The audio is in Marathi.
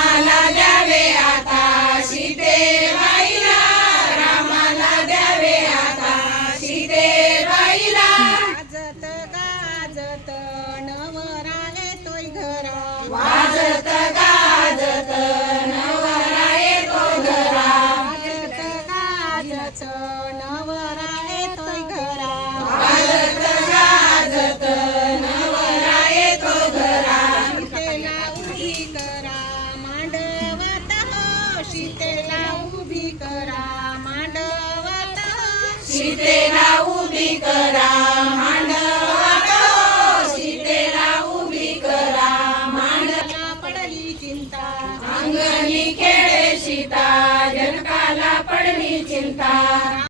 रामाला द्यावे आता सीतेबाईला, रामाला द्यावे आता सीतेबाईला. वाजत गाजत नवरा येतोय घरा, वाजत गाजत नवरा येतो घरा, वाजत गाजत नवरा येतोय घरा. वाजत गाजत नवरा येतो घरा. सीतेला उभी करा मांडवत हो, सीतेला उभी करा मांडवत हो. सीतेला उभी करा मांडवात हो, सीतेला उभी करा मांडवात. पडली चिंता अंगणी खेळे सीता, जनकाला पडली चिंता.